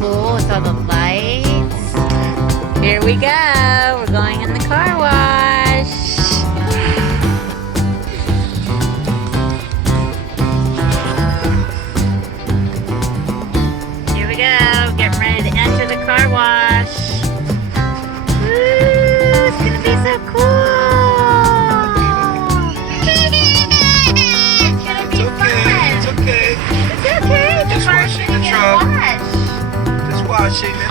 cool with all the lights. Here we go. We're going in the car wash. Here we go. Getting ready to enter the car wash. Woo, it's gonna be so cool. It's gonna be fun. It's okay. It's okay. The car's gonna get washed. Just washing it.